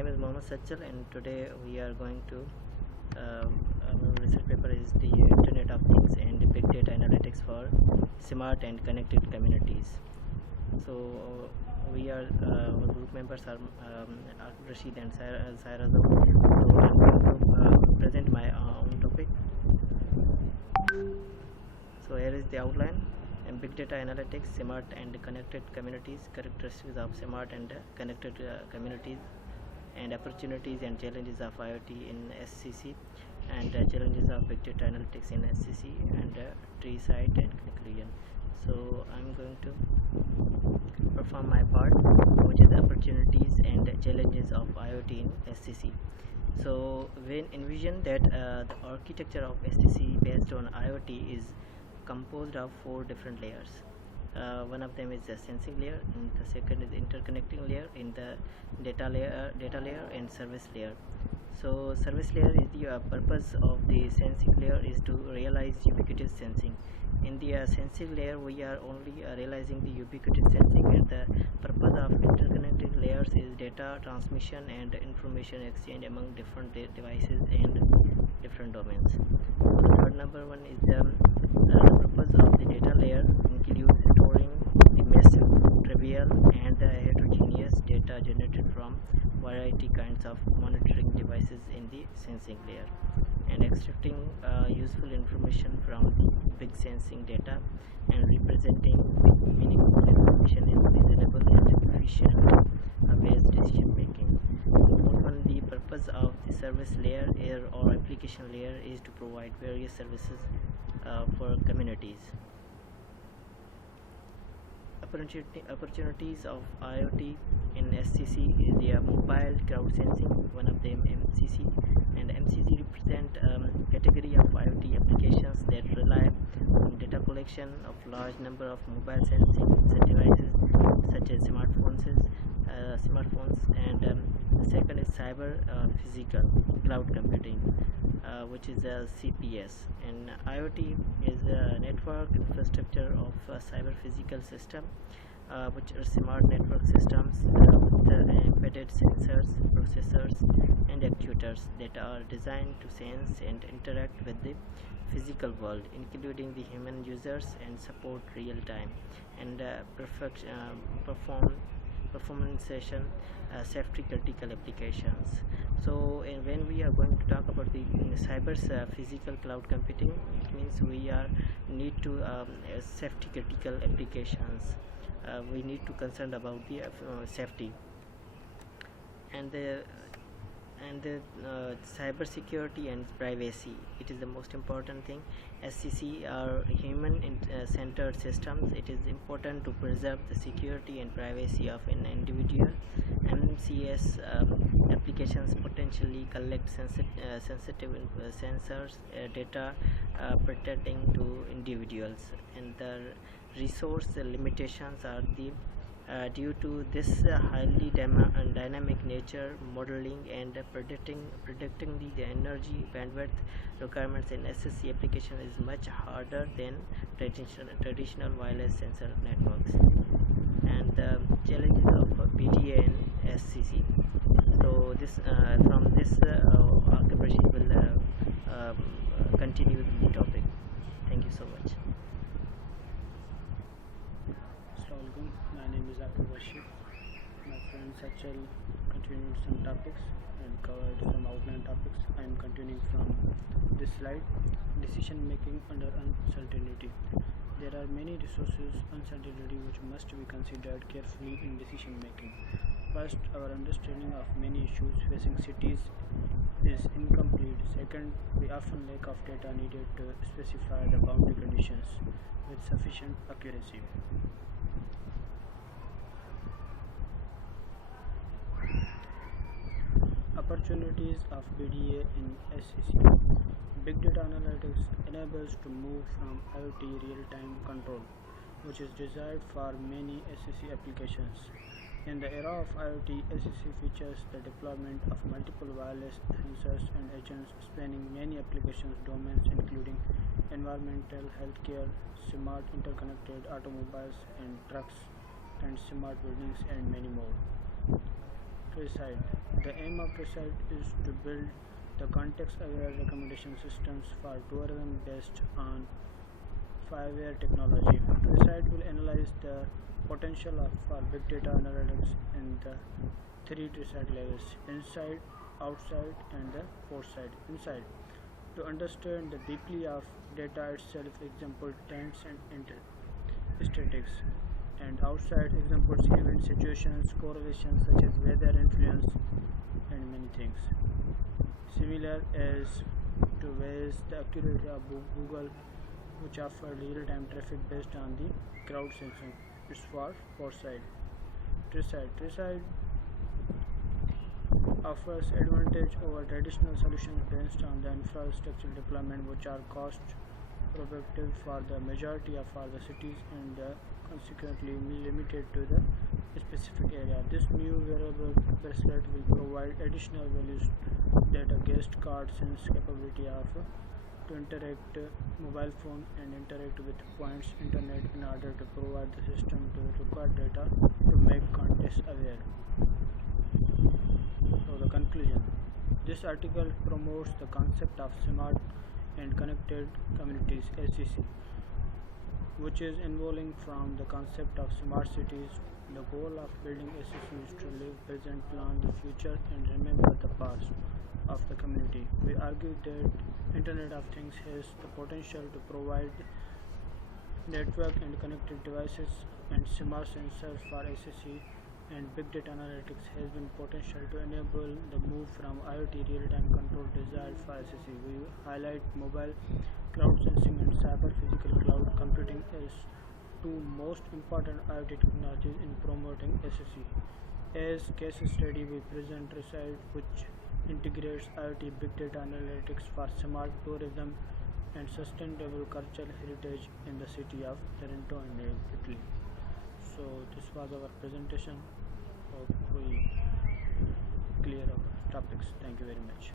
name is Mohammed Sachal, and today we are going to our research paper is the Internet of Things and Big Data Analytics for Smart and Connected Communities. So our group members are Rashid and Saira Zoe. So I'm going to present my own topic. So here is the outline. And Big Data Analytics, Smart and Connected Communities, characteristics of smart and connected communities, and opportunities and challenges of IoT in SCC, and challenges of Big Data Analytics in SCC, and tree site and conclusion. So I'm going to perform my part, which is opportunities and challenges of IoT in SCC. So when envision that the architecture of SCC based on IoT is composed of 4 different layers. One of them is the sensing layer, and the second is interconnecting layer, in the data layer and service layer. So service layer is the purpose of the sensing layer is to realize ubiquitous sensing. In the sensing layer we are only realizing the ubiquitous sensing, and the purpose of interconnected layers is data transmission and information exchange among different devices and different domains. So third number one is the purpose of the data layer includes storing the massive, trivial and heterogeneous data generated from variety kinds of monitoring devices in the sensing layer, and extracting useful information from the big sensing data and representing meaningful information in reasonable and efficient based decision making. Fourth one, the purpose of the service layer or application layer is to provide various services for communities. Opportunities of IoT in SCC is the mobile crowd sensing, one of them MCC, and MCC represent category of IoT applications that rely on data collection of large number of mobile sensing devices such as smartphones, and the second is cyber physical cloud computing, which is a CPS, and IoT is a network infrastructure of cyber physical system, which are smart network systems with embedded sensors, processors and actuators that are designed to sense and interact with the physical world, including the human users, and support real-time and performance safety critical applications. So when we are going to talk about the cyber physical cloud computing, it means we are need to safety critical applications. We need to concern about the safety and the cyber security and privacy. It is the most important thing. SCC are human centered systems. It is important to preserve the security and privacy of an individual. MCS applications potentially collect sensitive sensors data pertaining to individuals, and the resource limitations are the due to this highly dynamic nature. Modeling and predicting the energy bandwidth requirements in SSC application is much harder than traditional wireless sensor networks. And the challenges of PDA and SCC. So this from this Rashid will continue the topic. Thank you so much. Assalamualaikum. My name is Rashid. My friend Sachal continued some topics and covered some outline topics. I am continuing from this slide. Decision making under uncertainty. There are many resources uncertainty which must be considered carefully in decision making. First, our understanding of many issues facing cities is incomplete. Second, we often lack of data needed to specify the boundary conditions with sufficient accuracy. Opportunities of BDA in SCC. Big data analytics enables to move from IoT real-time control, which is desired for many SCC applications. In the era of IoT, SCC features the deployment of multiple wireless sensors and agents spanning many applications domains, including environmental, healthcare, smart interconnected automobiles and trucks, and smart buildings, and many more. Tree side. The aim of TreeSight is to build the context-aware recommendation systems for tourism based on 5-year technology. TreeSight will analyze the potential for big data analytics in the three TreeSight layers: inside, outside, and the foresight. Inside, to understand the deeply of data itself, example trends and statistics, and outside examples event situations, correlations such as weather influence, and many things. Similar as to ways the accuracy of Google, which offer real-time traffic based on the crowd sensing. It's for foresight. TreeSight offers advantage over traditional solutions based on the infrastructure deployment, which are cost prohibitive for the majority of all the cities and consequently limited to the specific area. This new wearable bracelet will provide additional values that a guest card sense capability of to interact mobile phone and interact with points internet in order to provide the system to require data to make context aware. So the conclusion. This article promotes the concept of smart and connected communities (SCC), which is evolving from the concept of smart cities. The goal of building SCC is to live present, plan the future, and remember the past of the community. We argue that Internet of Things has the potential to provide network and connected devices, and smart sensors for SCC and big data analytics has been potential to enable the move from IoT real-time control desired for SCC. We highlight mobile cloud sensing and cyber physical cloud computing as two most important IoT technologies in promoting SCC. As case study, we present TreeSight, which integrates IoT big data analytics for smart tourism and sustainable cultural heritage in the city of Taranto and Italy. So this was our presentation. Hope we clear our topics. Thank you very much.